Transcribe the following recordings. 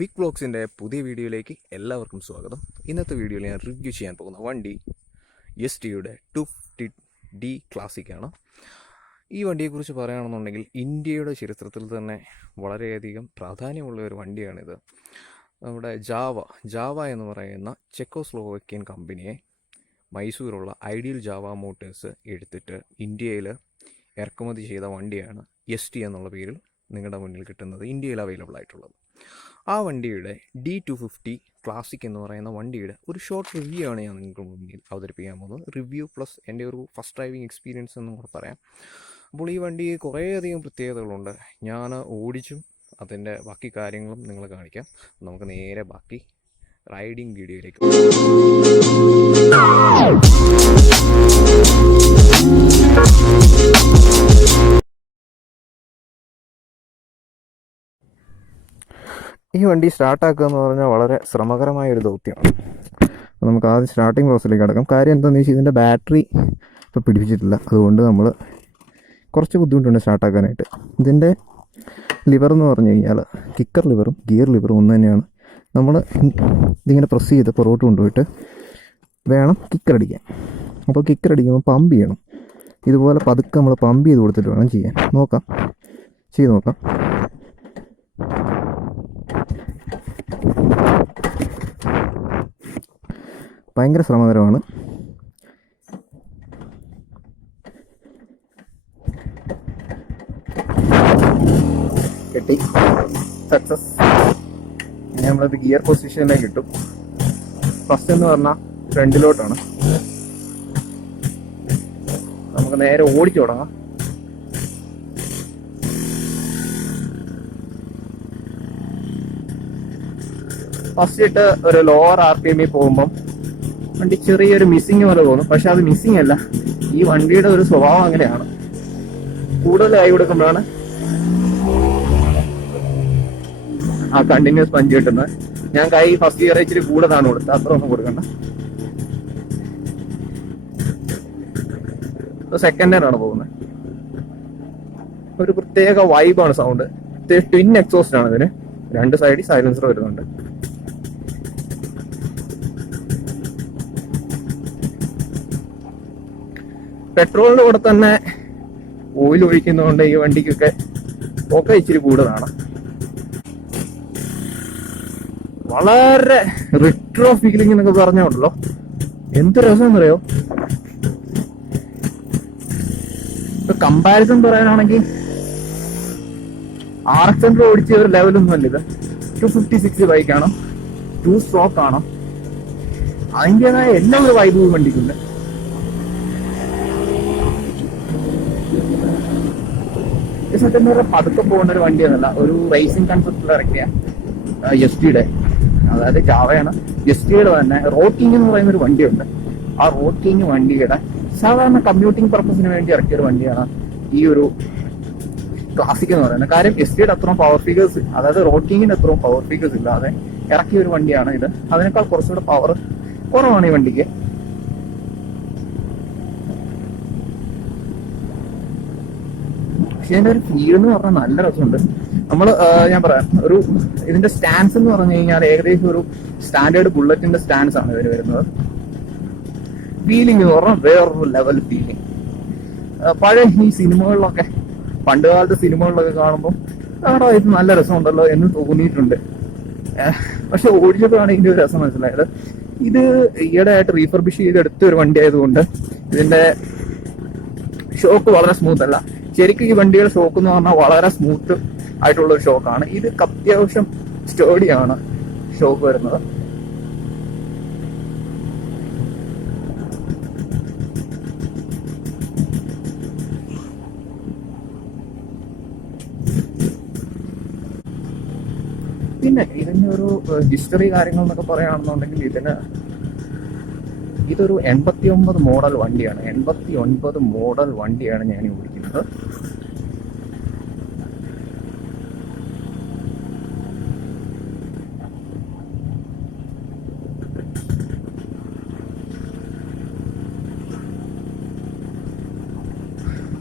വിക് വ്ളോഗ്സിൻ്റെ പുതിയ വീഡിയോയിലേക്ക് എല്ലാവർക്കും സ്വാഗതം. ഇന്നത്തെ വീഡിയോയിൽ ഞാൻ റിവ്യൂ ചെയ്യാൻ പോകുന്ന വണ്ടി STയുടെ 250D ക്ലാസിക്കാണ്. ഈ വണ്ടിയെക്കുറിച്ച് പറയുകയാണെന്നുണ്ടെങ്കിൽ ഇന്ത്യയുടെ ചരിത്രത്തിൽ തന്നെ വളരെയധികം പ്രാധാന്യമുള്ള ഒരു വണ്ടിയാണിത്. നമ്മുടെ ജാവ എന്ന് പറയുന്ന ചെക്കോസ്ലോവാക്യൻ കമ്പനിയെ മൈസൂരുള്ള ഐഡിയൽ ജാവ മോട്ടേഴ്സ് എടുത്തിട്ട് ഇന്ത്യയിൽ ഇറക്കുമതി ചെയ്ത വണ്ടിയാണ് ST എന്നുള്ള പേരിൽ നിങ്ങളുടെ മുന്നിൽ കിട്ടുന്നത്, ഇന്ത്യയിൽ അവൈലബിൾ ആയിട്ടുള്ളത്. ആ വണ്ടിയുടെ D250 ക്ലാസിക് എന്ന് പറയുന്ന വണ്ടിയുടെ ഒരു ഷോർട്ട് റിവ്യൂ ആണ് ഞാൻ നിങ്ങൾക്ക് മുന്നിൽ അവതരിപ്പിക്കാൻ പോകുന്നത്. റിവ്യൂ പ്ലസ് എൻ്റെ ഒരു ഫസ്റ്റ് ഡ്രൈവിംഗ് എക്സ്പീരിയൻസ് എന്നും കൂടെ പറയാം. അപ്പോൾ ഈ വണ്ടി കുറേയധികം പ്രത്യേകതകളുണ്ട്. ഞാൻ ഓടിച്ചും അതിൻ്റെ ബാക്കി കാര്യങ്ങളും നിങ്ങളെ കാണിക്കാം. നമുക്ക് നേരെ ബാക്കി റൈഡിങ് വീഡിയോയിലേക്ക് ഈ വണ്ടി സ്റ്റാർട്ടാക്കുക എന്ന് പറഞ്ഞാൽ വളരെ ശ്രമകരമായൊരു ദൗത്യമാണ്. നമുക്ക് ആദ്യം സ്റ്റാർട്ടിങ് പ്രോസസ്സിലേക്ക് കിടക്കാം. കാര്യം എന്താണെന്ന് വെച്ചാൽ ഇതിൻ്റെ ബാറ്ററി ഇപ്പോൾ പിടിപ്പിച്ചിട്ടില്ല, അതുകൊണ്ട് നമ്മൾ കുറച്ച് ബുദ്ധിമുട്ടുണ്ട് സ്റ്റാർട്ടാക്കാനായിട്ട്. ഇതിൻ്റെ ലിവർ എന്ന് പറഞ്ഞു കഴിഞ്ഞാൽ കിക്കർ ലിവറും ഗിയർ ലിവറും ഒന്ന് തന്നെയാണ്. നമ്മൾ ഇതിങ്ങനെ പ്രസ് ചെയ്ത് പുറകോട്ട് കൊണ്ടുപോയിട്ട് വേണം കിക്കർ അടിക്കാൻ. അപ്പോൾ കിക്കർ അടിക്കുമ്പോൾ പമ്പ് ചെയ്യണം. ഇതുപോലെ പതുക്കെ നമ്മൾ പമ്പ് ചെയ്ത് കൊടുത്തിട്ട് വേണം ചെയ്യാൻ. ചെയ്ത് നോക്കാം. ഭയങ്കര ശ്രമകരമാണ്. കെട്ടി സക്സസ്. നമ്മളത് ഗിയർ പൊസിഷനിലേക്ക് കിട്ടും. ഫസ്റ്റ് എന്ന് പറഞ്ഞാൽ ഫ്രണ്ടിലോട്ടാണ്. നമുക്ക് നേരെ ഓടിച്ചു തുടങ്ങാം. ഫസ്റ്റ് ഇട്ട് ഒരു ലോവർ RPM പോകുമ്പം വണ്ടി ചെറിയൊരു മിസ്സിങ് പോലെ തോന്നും. പക്ഷെ അത് മിസ്സിങ് അല്ല, ഈ വണ്ടിയുടെ ഒരു സ്വഭാവം അങ്ങനെയാണ്. കൂടുതൽ കൈ കൊടുക്കുമ്പോഴാണ് ആ കണ്ടിന്യൂസ് പഞ്ച് കിട്ടുന്നത്. ഞാൻ കൈ ഫസ്റ്റ് ഗിയർ ഇച്ചിരി കൂടുതലാണ് കൊടുത്തത്, അത്ര ഒന്നും കൊടുക്കണ്ട. സെക്കൻഡ് ഗിയറാണ് പോകുന്നത്. ഒരു പ്രത്യേക വൈബാണ് സൗണ്ട്. ട്വിൻ എക്സോസ്റ്റ് ആണ് ഇതിന്. രണ്ട് സൈഡിൽ സൈലൻസർ വരുന്നുണ്ട്. പെട്രോളിന്റെ കൂടെ തന്നെ ഓയിൽ ഒഴിക്കുന്നതുകൊണ്ട് ഈ വണ്ടിക്കൊക്കെ ഒക്കെ ഇച്ചിരി കൂടുതലാണ്. വളരെ റിട്രോ ഫീലിംഗ് എന്നൊക്കെ പറഞ്ഞോണ്ടല്ലോ, എന്ത് രസമെന്നറിയോ. ഇപ്പൊ കമ്പാരിസൺ പറയാനാണെങ്കിൽ RX100 ഓടിച്ച ഒരു ലെവലൊന്നും അല്ല ഇത്. 256 ബൈക്കാണോ, 2 സ്ട്രോക്ക് ആണോ, അതിൻ്റെതായ എല്ലാ ഒരു വൈബ് വണ്ടിക്കുണ്ട്. സത്യം പറഞ്ഞാൽ പതുക്കെ പോകുന്ന ഒരു വണ്ടിയൊന്നുമല്ല. ഒരു റേസിംഗ് കൺസെപ്റ്റിൽ ഇറക്കിയ STയുടെ, അതായത് ജാവയാണ്, STയുടെ തന്നെ റോക്കിംഗ് എന്ന് പറയുന്ന ഒരു വണ്ടിയുണ്ട്. ആ റോക്കിംഗ് വണ്ടിയുടെ സാധാരണ കമ്മ്യൂട്ടിംഗ് പർപ്പസിന് വേണ്ടി ഇറക്കിയ ഒരു വണ്ടിയാണ് ഈ ഒരു ക്ലാസിക് എന്ന് പറയുന്നത്. കാര്യം STയുടെ അത്രയും പവർ ഫിഗേഴ്സ്, അതായത് റോക്കിങ്ങിന് അത്രയും പവർ ഫിഗേഴ്സ് ഇല്ലാതെ ഇറക്കിയ ഒരു വണ്ടിയാണ് ഇത്. അതിനേക്കാൾ കുറച്ചുകൂടെ പവർ കുറവാണ് ഈ വണ്ടിക്ക്. ഇതിന്റെ ഒരു ഫീൽ എന്ന് പറഞ്ഞാൽ നല്ല രസമുണ്ട്. ഞാൻ പറയാം, ഒരു ഇതിന്റെ സ്റ്റാൻസ് എന്ന് പറഞ്ഞു കഴിഞ്ഞാൽ ഏകദേശം ഒരു സ്റ്റാൻഡേർഡ് ബുള്ളറ്റിന്റെ സ്റ്റാൻസ് ആണ് ഇതിന് വരുന്നത്. ഫീലിംഗ് എന്ന് പറഞ്ഞാൽ വേറൊരു ലെവൽ ഫീലിംഗ്. പഴയ ഈ സിനിമകളിലൊക്കെ, പണ്ട് കാലത്തെ സിനിമകളിലൊക്കെ കാണുമ്പോൾ ഇത് നല്ല രസമുണ്ടല്ലോ എന്ന് തോന്നിയിട്ടുണ്ട്. പക്ഷെ ഓടിച്ചപ്പോഴാണ് ഇതിന്റെ ഒരു രസം മനസ്സിലായത്. ഇത് ഈയിടെ ആയിട്ട് റീഫർബിഷ് ചെയ്തെടുത്ത ഒരു വണ്ടി ആയതുകൊണ്ട് ഇതിന്റെ ഷോക്ക് വളരെ സ്മൂത്ത് അല്ല. ശരിക്കും ഈ വണ്ടിയുടെ ഷോക്ക് എന്ന് പറഞ്ഞാൽ വളരെ സ്മൂത്ത് ആയിട്ടുള്ള ഒരു ഷോക്കാണ്. ഇത് അത്യാവശ്യം സ്റ്റേഡിയാണ് ഷോക്ക് വരുന്നത്. പിന്നെ ഇതിന്റെ ഒരു ഹിസ്റ്ററി കാര്യങ്ങൾ എന്നൊക്കെ പറയുകയാണെന്നുണ്ടെങ്കിൽ ഇതൊരു 89 മോഡൽ വണ്ടിയാണ്. 89 മോഡൽ വണ്ടിയാണ് ഞാൻ ഓടിക്കുന്നത്.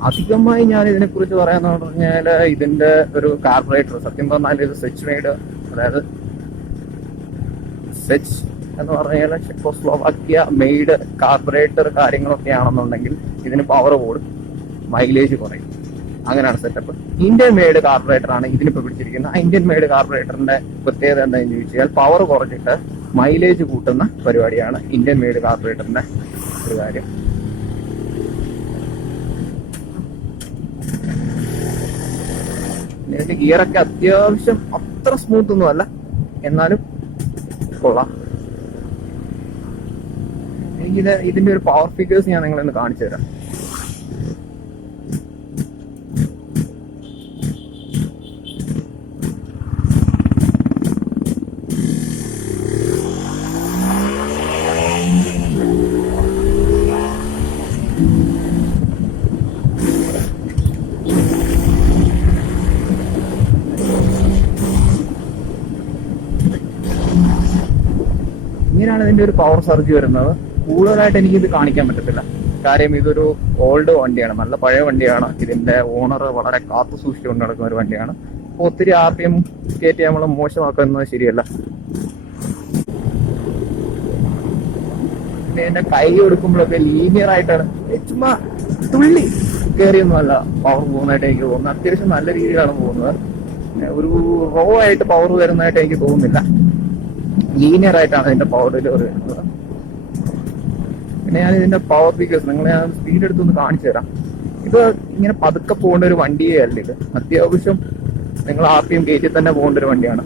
അധികമായി ഞാൻ ഇതിനെക്കുറിച്ച് പറയാന്ന് പറഞ്ഞാൽ ഇതിന്റെ ഒരു കാർബറേറ്റർ, സത്യം പറഞ്ഞാൽ ഇത് സ്വിച്ച് മെയ്ഡ്, അതായത് സ്വിച്ച് എന്ന് പറഞ്ഞാൽ ചെക്കോസ്ലോവാക്യ മെയ്ഡ് കാർബറേറ്റർ കാര്യങ്ങളൊക്കെ ആണെന്നുണ്ടെങ്കിൽ ഇതിന് പവർ കൂടും, മൈലേജ് കുറയും, അങ്ങനെയാണ് സെറ്റപ്പ്. ഇന്ത്യൻ മെയ്ഡ് കാർബറേറ്റർ ആണ് ഇതിനിപ്പോൾ പിടിച്ചിരിക്കുന്നത്. ആ ഇന്ത്യൻ മെയ്ഡ് കാർബറേറ്ററിന്റെ പ്രത്യേകത എന്താണെന്ന് ചോദിച്ചാൽ പവർ കുറച്ചിട്ട് മൈലേജ് കൂട്ടുന്ന പരിപാടിയാണ് ഇന്ത്യൻ മെയ്ഡ് കാർബറേറ്ററിന്റെ ഒരു കാര്യം. ഇതിന്റെ ഗിയറൊക്കെ അത്യാവശ്യം അത്ര സ്മൂത്ത് ഒന്നും അല്ല, എന്നാലും കൊള്ളാം. ഇതിന്റെ ഒരു പവർ ഫിഗേഴ്സ് ഞാൻ നിങ്ങളൊന്ന് കാണിച്ചു തരാം. ഇങ്ങനെയാണ് ഇതിന്റെ ഒരു പവർ സർജ് വരുന്നത്. കൂടുതലായിട്ട് എനിക്കിത് കാണിക്കാൻ പറ്റത്തില്ല, കാര്യം ഇതൊരു ഓൾഡ് വണ്ടിയാണ്, നല്ല പഴയ വണ്ടിയാണ്. ഇതിന്റെ ഓണർ വളരെ കാത്തു സൂക്ഷിച്ചുകൊണ്ട് നടക്കുന്ന ഒരു വണ്ടിയാണ്. അപ്പോൾ ഒത്തിരി RPM കയറ്റി നമ്മൾ മോശമാക്കുന്നത് ശരിയല്ല. പിന്നെ എന്റെ കൈ കൊടുക്കുമ്പോഴൊക്കെ ലീനിയർ ആയിട്ടാണ്, ചുമ്മാ തുള്ളി കയറിയൊന്നുമല്ല പവർ പോകുന്നതായിട്ട് എനിക്ക് തോന്നുന്നത്. അത്യാവശ്യം നല്ല രീതിയിലാണ് പോകുന്നത്. ഒരു റോ ആയിട്ട് പവർ വരുന്നതായിട്ട് എനിക്ക് തോന്നുന്നില്ല. ലീനിയർ ആയിട്ടാണ് ഇതിന്റെ പവർ ഡെലിവറി വരുന്നത്. പിന്നെ ഞാൻ ഇതിന്റെ പവർ ഫിഗേഴ്സ് നിങ്ങളെ ഞാൻ സ്പീഡ് എടുത്തൊന്ന് കാണിച്ചു തരാം. ഇത് ഇങ്ങനെ പതുക്കെ പോകേണ്ട ഒരു വണ്ടിയേ അല്ല ഇത്. അത്യാവശ്യം നിങ്ങൾ RPM കയറ്റി തന്നെ പോകേണ്ട ഒരു വണ്ടിയാണ്.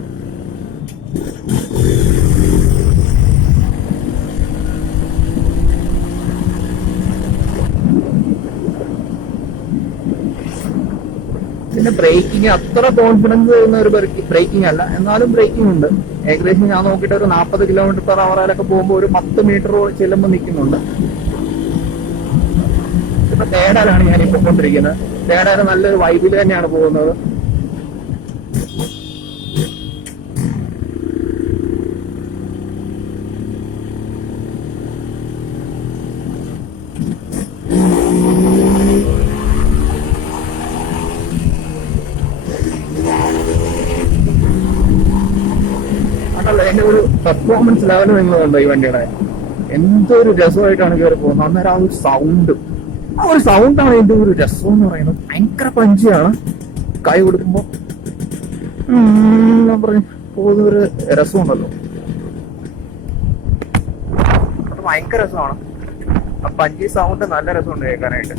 പിന്നെ ബ്രേക്കിംഗ് അത്ര കോൺഫിഡൻസ് തരുന്ന ഒരു ബ്രേക്കിംഗ് അല്ല, എന്നാലും ബ്രേക്കിംഗ് ഉണ്ട്. ഏകദേശം ഞാൻ നോക്കിയിട്ട് ഒരു 40 km/h പോകുമ്പോൾ ഒരു 10 മീറ്റർ ചെല്ലുമ്പോൾ നിൽക്കുന്നുണ്ട്. ഇപ്പൊ തേടാലാണ് ഞാൻ ഇപ്പൊ കൊണ്ടിരിക്കുന്നത്. തേടാല് നല്ലൊരു വൈബിൽ തന്നെയാണ് പോകുന്നത്. അതിന്റെ ഒരു പെർഫോമൻസ് ലെവൽ നിങ്ങൾ കണ്ടോ ഈ വണ്ടിയുടെ? എന്തൊരു രസമായിട്ടാണ് കയറി പോകുന്നത്. അന്നേരം ആ ഒരു സൗണ്ടാണ് ഇതിന്റെ ഒരു രസം എന്ന് പറയുന്നത്. ഭയങ്കര പഞ്ചിയാണ്. കൈ കൊടുക്കുമ്പോ പറഞ്ഞ് പോകുന്നൊരു രസമുണ്ടല്ലോ, അത് ഭയങ്കര രസമാണ്. ആ പഞ്ചി സൗണ്ട് നല്ല രസമുണ്ട് കേൾക്കാനായിട്ട്.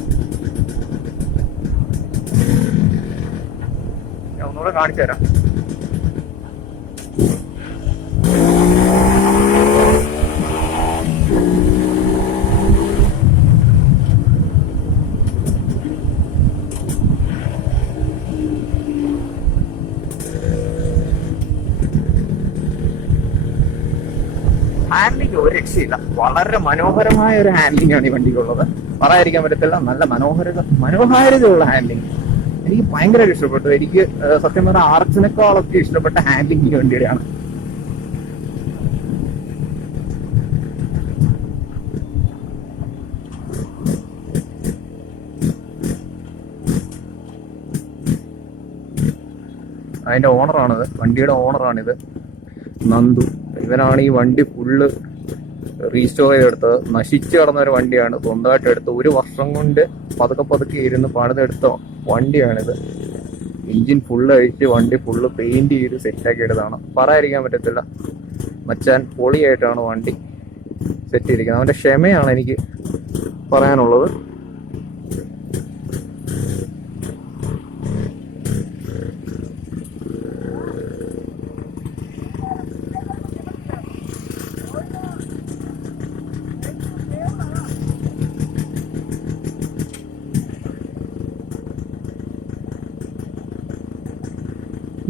ഞാൻ ഒന്നുകൂടെ കാണിച്ചു തരാം. ഹാൻഡ്ലിംഗ് ഒരു രക്ഷയില്ല. വളരെ മനോഹരമായ ഒരു ഹാൻഡ്ലിംഗ് ആണ് ഈ വണ്ടിക്കുള്ളത്, പറയാതിരിക്കാൻ പറ്റത്തില്ല. നല്ല മനോഹാരിതയുള്ള ഹാൻഡ്ലിംഗ് എനിക്ക് ഭയങ്കരമായിട്ട് ഇഷ്ടപ്പെട്ടു. എനിക്ക് സത്യം പറഞ്ഞാൽ ആർച്ചിനേക്കാളൊക്കെ ഇഷ്ടപ്പെട്ട ഹാൻഡ്ലിംഗ് ഈ വണ്ടിയുടെയാണ്. അതിന്റെ ഓണറാണിത്, വണ്ടിയുടെ ഓണറാണിത്, നന്ദു. ഇവനാണ് ഈ വണ്ടി ഫുള്ള് റീസ്റ്റോർ ചെയ്തെടുത്തത്. നശിച്ചു കിടന്ന ഒരു വണ്ടിയാണ്, സ്വന്തമായിട്ട് എടുത്ത് 1 വർഷം കൊണ്ട് പതുക്കെ ഇരുന്ന് പണിതെടുത്ത വണ്ടിയാണിത്. എൻജിൻ ഫുള്ള് അഴിച്ച് വണ്ടി ഫുള്ള് പെയിന്റ് ചെയ്ത് സെറ്റാക്കി എടുത്താണ്. പറയാതിരിക്കാൻ പറ്റത്തില്ല, മച്ചാൻ പൊളിയായിട്ടാണ് വണ്ടി സെറ്റ് ചെയ്തിരിക്കുന്നത്. അവൻ്റെ ക്ഷമയാണ് എനിക്ക് പറയാനുള്ളത്.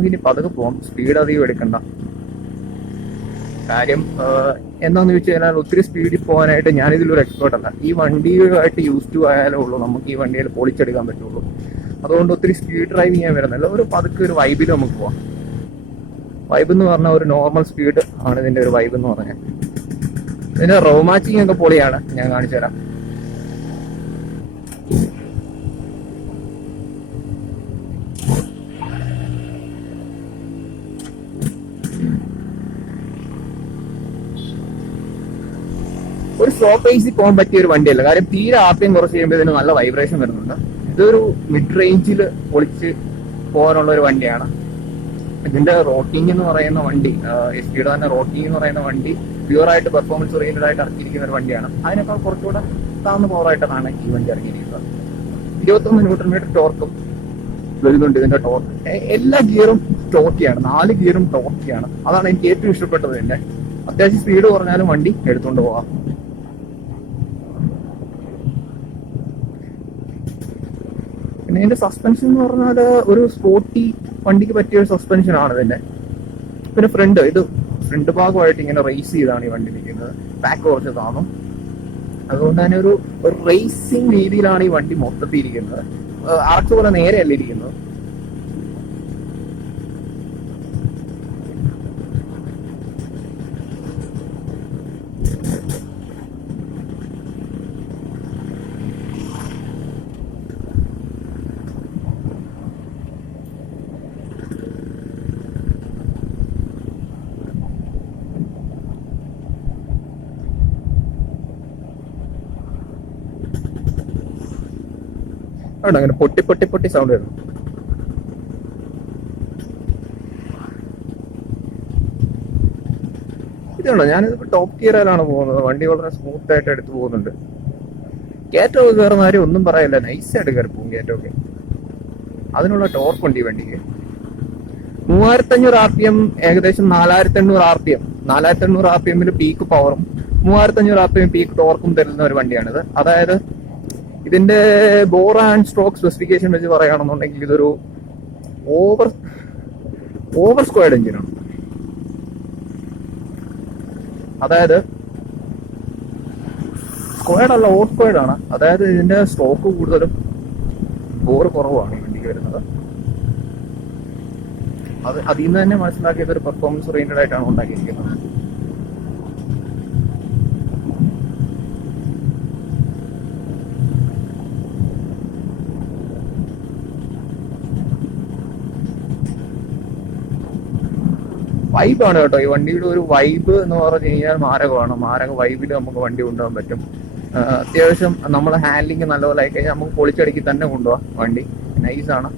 ഇനി പതുക്കെ പോകാം, സ്പീഡ് അധികം എടുക്കണ്ട. കാര്യം എന്താന്ന് ചോദിച്ചു കഴിഞ്ഞാൽ ഒത്തിരി സ്പീഡിൽ പോകാനായിട്ട് ഞാനിതിലൊരു എക്സ്പേർട്ട് അല്ല. ഈ വണ്ടിയുമായിട്ട് യൂസ് ടു ആയാലേ ഉള്ളൂ നമുക്ക് ഈ വണ്ടിയിൽ പൊളിച്ചെടുക്കാൻ പറ്റുള്ളൂ. അതുകൊണ്ട് ഒത്തിരി സ്പീഡ് ഡ്രൈവ് ചെയ്യാൻ വരുന്നില്ല. ഒരു പതുക്കെ ഒരു വൈബിൽ നമുക്ക് പോവാം. വൈബ് എന്ന് പറഞ്ഞാൽ ഒരു നോർമൽ സ്പീഡ് ആണ് ഇതിന്റെ ഒരു വൈബ് എന്ന് പറഞ്ഞാൽ. ഇതിന്റെ റോ മാച്ചിങ് ഒക്കെ പൊളിയാണ്, ഞാൻ കാണിച്ചു തരാം. ഒരു സ്ലോ പേസിൽ പോകാൻ പറ്റിയ ഒരു വണ്ടിയല്ല. കാര്യം തീരെ ആർപ്പിയം കുറച്ച് ചെയ്യുമ്പോൾ ഇതിന് നല്ല വൈബ്രേഷൻ വരുന്നുണ്ട്. ഇതൊരു മിഡ് റേഞ്ചിൽ പൊളിച്ച് പോകാനുള്ള ഒരു വണ്ടിയാണ്. ഇതിന്റെ റോക്കിംഗ് എന്ന് പറയുന്ന വണ്ടി, എസ്പിയുടെ തന്നെ റോക്കിംഗ് എന്ന് പറയുന്ന വണ്ടി പ്യുവറായിട്ട് പെർഫോമൻസ് ഓറിയന്റഡ് ആയിട്ട് ഇറക്കിയിരിക്കുന്ന ഒരു വണ്ടിയാണ്. അതിനേക്കാൾ കുറച്ചുകൂടെ താഴ്ന്ന പവറായിട്ടാണ് ഈ വണ്ടി ഇറങ്ങിയിരിക്കുന്നത്. 21 ന്യൂട്ടൺ മീറ്റർ ടോർക്കും വരുന്നുണ്ട് ഇതിന്റെ ടോർക്ക്. എല്ലാ ഗിയറും ടോർക്കിയാണ്, 4 ഗിയറും ടോർക്കിയാണ്. അതാണ് എനിക്ക് ഏറ്റവും ഇഷ്ടപ്പെട്ടത്. ഇതിന്റെ അത്യാവശ്യം സ്പീഡ് കുറഞ്ഞാലും വണ്ടി എടുത്തുകൊണ്ട് പോവാം. പിന്നെ ഇതിന്റെ സസ്പെൻഷൻ എന്ന് പറഞ്ഞാൽ ഒരു സ്പോർട്ടി വണ്ടിക്ക് പറ്റിയ ഒരു സസ്പെൻഷൻ ആണ് ഇതിന്റെ. പിന്നെ ഫ്രണ്ട് ഭാഗമായിട്ട് ഇങ്ങനെ റേസ് ചെയ്താണ് ഈ വണ്ടി ഇരിക്കുന്നത്. ബാക്ക് കുറച്ച് താന്നും. അതുകൊണ്ട് തന്നെ ഒരു റേസിംഗ് രീതിയിലാണ് ഈ വണ്ടി മൊത്തത്തിൽ ഇരിക്കുന്നത്. ആർച്ച് പോലെ നേരെയല്ല ഇരിക്കുന്നത്. ആണ് അങ്ങനെ പൊട്ടി പൊട്ടി പൊട്ടി സൗണ്ട് വരുന്നു. ഇതാണോ, ഞാനിതിപ്പോ ടോപ്പ് ഗിയറിലാണ് പോകുന്നത്. വണ്ടി വളരെ സ്മൂത്ത് ആയിട്ട് എടുത്തു പോകുന്നുണ്ട്. കയറ്റമൊക്കെ കയറുന്ന ആരും ഒന്നും പറയില്ല, നൈസായിട്ട് കയറി പോകും കയറ്റമൊക്കെ. അതിനുള്ള ടോർക്ക് ഉണ്ട് ഈ വണ്ടിക്ക്. 3500 RPM, ഏകദേശം 4800 RPM. 4800 RPM പീക്ക് പവറും 3500 RPM പീക്ക് ടോർക്കും തരുന്ന ഒരു വണ്ടിയാണിത്. അതായത് ഇതിന്റെ ബോർ ആൻഡ് സ്ട്രോക്ക് സ്പെസിഫിക്കേഷൻ വെച്ച് പറയുകയാണെന്നുണ്ടെങ്കിൽ ഇതൊരു ഓവർ സ്ക്വയർഡ് എഞ്ചിനാണ്. അതായത് സ്ക്വയർഡ് അല്ല, ഓവർ സ്ക്വയർഡ് ആണ്. അതായത് ഇതിന്റെ സ്ട്രോക്ക് കൂടുതലും ബോർ കുറവാണ് ഈ വണ്ടിക്ക് വരുന്നത്. അതിൽ നിന്ന് തന്നെ മനസ്സിലാക്കിയത് ഒരു പെർഫോമൻസ് ഓറിയന്റഡ് ആയിട്ടാണ് ഉണ്ടാക്കിയിരിക്കുന്നത്. വൈബാണ് കേട്ടോ ഈ വണ്ടിയുടെ ഒരു വൈബ് എന്ന് പറഞ്ഞു കഴിഞ്ഞാൽ മാരക വൈബിൽ നമുക്ക് വണ്ടി കൊണ്ടുപോകാൻ പറ്റും. അത്യാവശ്യം നമ്മൾ ഹാൻഡ്ലിങ് നല്ലപോലെ ആയി കഴിഞ്ഞാൽ നമുക്ക് പൊളിച്ചടുക്കി തന്നെ കൊണ്ടുപോകാം. വണ്ടി നൈസാണ്.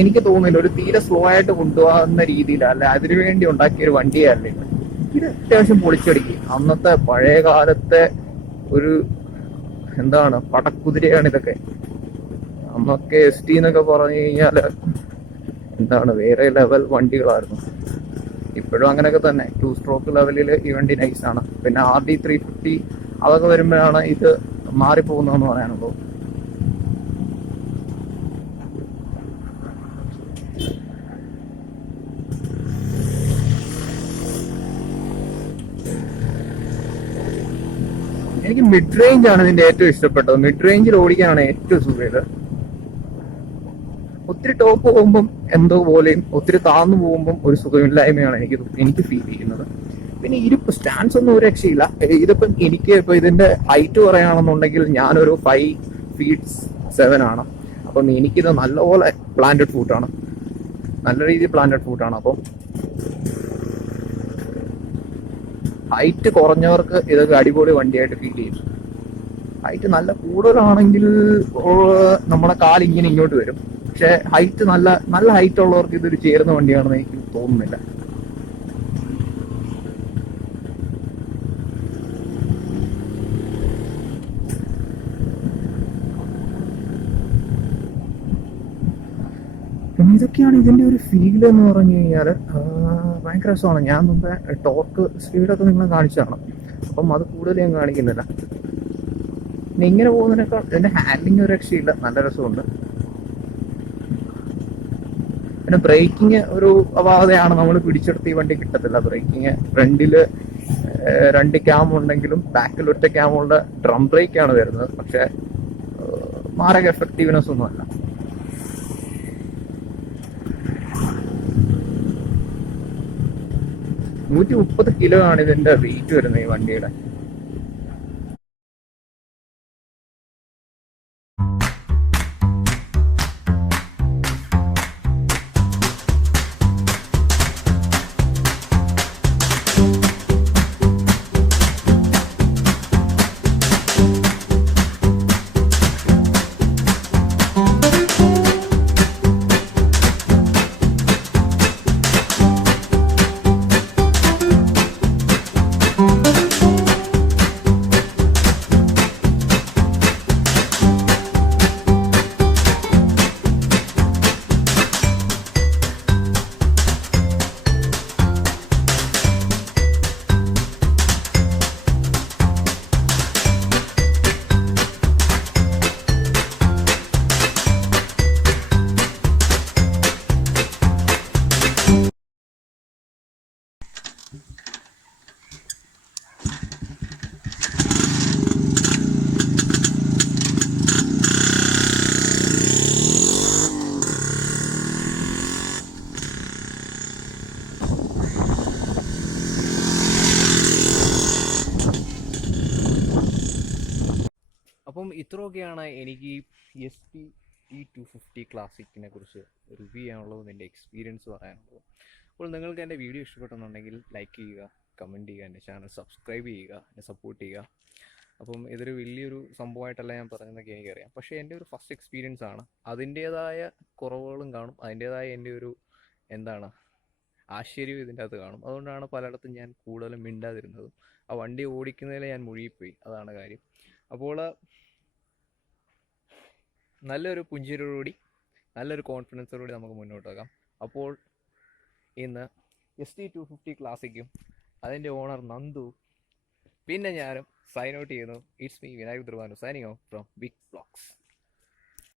എനിക്ക് തോന്നുന്നില്ല ഒരു തീരെ സ്ലോ ആയിട്ട് കൊണ്ടുപോകുന്ന രീതിയിലല്ല, അതിനുവേണ്ടി ഉണ്ടാക്കിയ ഒരു വണ്ടിയല്ല ഇത്. ഇത് അത്യാവശ്യം പൊളിച്ചടുക്കി. അന്നത്തെ പഴയ കാലത്തെ ഒരു പടക്കുതിരയാണ് ഇതൊക്കെ. അന്നൊക്കെ ST എന്നൊക്കെ പറഞ്ഞു കഴിഞ്ഞാല് വേറെ ലെവൽ വണ്ടികളായിരുന്നു. ഇപ്പോഴും അങ്ങനെയൊക്കെ തന്നെ 2 സ്ട്രോക്ക് ലെവലിൽ ഈ വണ്ടി നൈസാണ്. പിന്നെ RD 350 അതൊക്കെ വരുമ്പോഴാണ് ഇത് മാറിപ്പോകുന്നതെന്ന് പറയാനുള്ളൂ. എനിക്ക് മിഡ് റേഞ്ച് ആണ് ഇതിന്റെ ഏറ്റവും ഇഷ്ടപ്പെട്ടത്. മിഡ് റേഞ്ചിൽ ഓടിക്കാനാണ് ഏറ്റവും സുഖം. ഒത്തിരി ടോപ്പ് പോകുമ്പം എന്തോ പോലെയും ഒത്തിരി താഴ്ന്നു പോകുമ്പം ഒരു സുഖമില്ലായ്മയാണ് എനിക്ക് ഫീൽ ചെയ്യുന്നത്. പിന്നെ ഇരിപ്പ് സ്റ്റാൻസ് ഒന്നും ഒരു രക്ഷയില്ല. എനിക്ക് ഇതിന്റെ ഹൈറ്റ് പറയുകയാണെന്നുണ്ടെങ്കിൽ ഞാനൊരു 5'7" ആണ്. അപ്പം എനിക്കിത് നല്ലപോലെ പ്ലാന്റഡ് ഫൂട്ടാണ്, നല്ല രീതിയിൽ പ്ലാന്റഡ് ഫൂട്ടാണ്. അപ്പം ഹൈറ്റ് കുറഞ്ഞവർക്ക് ഇതൊക്കെ അടിപൊളി വണ്ടിയായിട്ട് ഫീൽ ചെയ്യും. ഹൈറ്റ് നല്ല കൂടുതലാണെങ്കിൽ നമ്മുടെ കാലിങ്ങനെ ഇങ്ങോട്ട് വരും. പക്ഷെ ഹൈറ്റ് നല്ല നല്ല ഹൈറ്റ് ഉള്ളവർക്ക് ഇതൊരു ചേരുന്ന വണ്ടിയാണെന്ന് എനിക്ക് തോന്നുന്നില്ല. പിന്നെ ഇതൊക്കെയാണ് ഇതിന്റെ ഒരു ഫീൽ എന്ന് പറഞ്ഞു കഴിഞ്ഞാൽ ഭയങ്കര രസമാണ്. ഞാൻ മുമ്പേ ടോർക്ക് സ്പീഡൊക്കെ നിങ്ങളെ കാണിച്ചതാണ്, അപ്പം അത് കൂടുതൽ ഞാൻ കാണിക്കുന്നില്ല. പിന്നെ ഇങ്ങനെ പോകുന്നതിനേക്കാൾ ഇതിന്റെ ഹാൻഡിലിംഗ് ഒരു രക്ഷയില്ല, നല്ല രസമുണ്ട്. പിന്നെ ബ്രേക്കിങ് ഒരു അപാകതയാണ്, നമ്മൾ പിടിച്ചെടുത്ത് ഈ വണ്ടി കിട്ടത്തില്ല ബ്രേക്കിങ്. ഫ്രണ്ടില് 2 ക്യാം ഉണ്ടെങ്കിലും ബാക്കിൽ ഒറ്റ ക്യാമുള്ള ഡ്രം ബ്രേക്കാണ് വരുന്നത്. പക്ഷെ മാരക എഫക്റ്റീവ്നെസ് ഒന്നുമല്ല. $130 ആണ് ഇതിന്റെ വെയിറ്റ് വരുന്നത് ഈ വണ്ടിയുടെ. അപ്പം ഇത്രയൊക്കെയാണ് എനിക്ക് ST250 ക്ലാസിക്കിനെ കുറിച്ച് റിവ്യൂ ചെയ്യാനുള്ളതും എൻ്റെ എക്സ്പീരിയൻസ് പറയാനുള്ളത്. അപ്പോൾ നിങ്ങൾക്ക് എൻ്റെ വീഡിയോ ഇഷ്ടപ്പെട്ടെന്നുണ്ടെങ്കിൽ ലൈക്ക് ചെയ്യുക, കമൻറ്റ് ചെയ്യുക, എൻ്റെ ചാനൽ സബ്സ്ക്രൈബ് ചെയ്യുക, എന്നെ സപ്പോർട്ട് ചെയ്യുക. അപ്പം ഇതൊരു വലിയൊരു സംഭവമായിട്ടല്ല ഞാൻ പറയുന്നതൊക്കെ എനിക്കറിയാം, പക്ഷേ എൻ്റെ ഒരു ഫസ്റ്റ് എക്സ്പീരിയൻസ് ആണ്. അതിൻ്റേതായ കുറവുകളും കാണും, അതിൻ്റേതായ എൻ്റെ ഒരു ആശ്ചര്യവും ഇതിൻ്റെ അകത്ത് കാണും. അതുകൊണ്ടാണ് പലയിടത്തും ഞാൻ കൂടുതലും മിണ്ടാതിരുന്നതും. ആ വണ്ടി ഓടിക്കുന്നതിൽ ഞാൻ മുഴുകിപ്പോയി, അതാണ് കാര്യം. അപ്പോൾ നല്ലൊരു പുഞ്ചിരിയോടുകൂടി നല്ലൊരു കോൺഫിഡൻസോടുകൂടി നമുക്ക് മുന്നോട്ട് പോകാം. അപ്പോൾ ഇന്ന് ST250 ക്ലാസിക്കും അതിൻ്റെ ഓണർ നന്ദു പിന്നെ ഞാനും സൈൻ ഔട്ട് ചെയ്യുന്നു. ഇറ്റ്സ് മീ വിനായക് ധ്രുവാനു signing off from big blogs.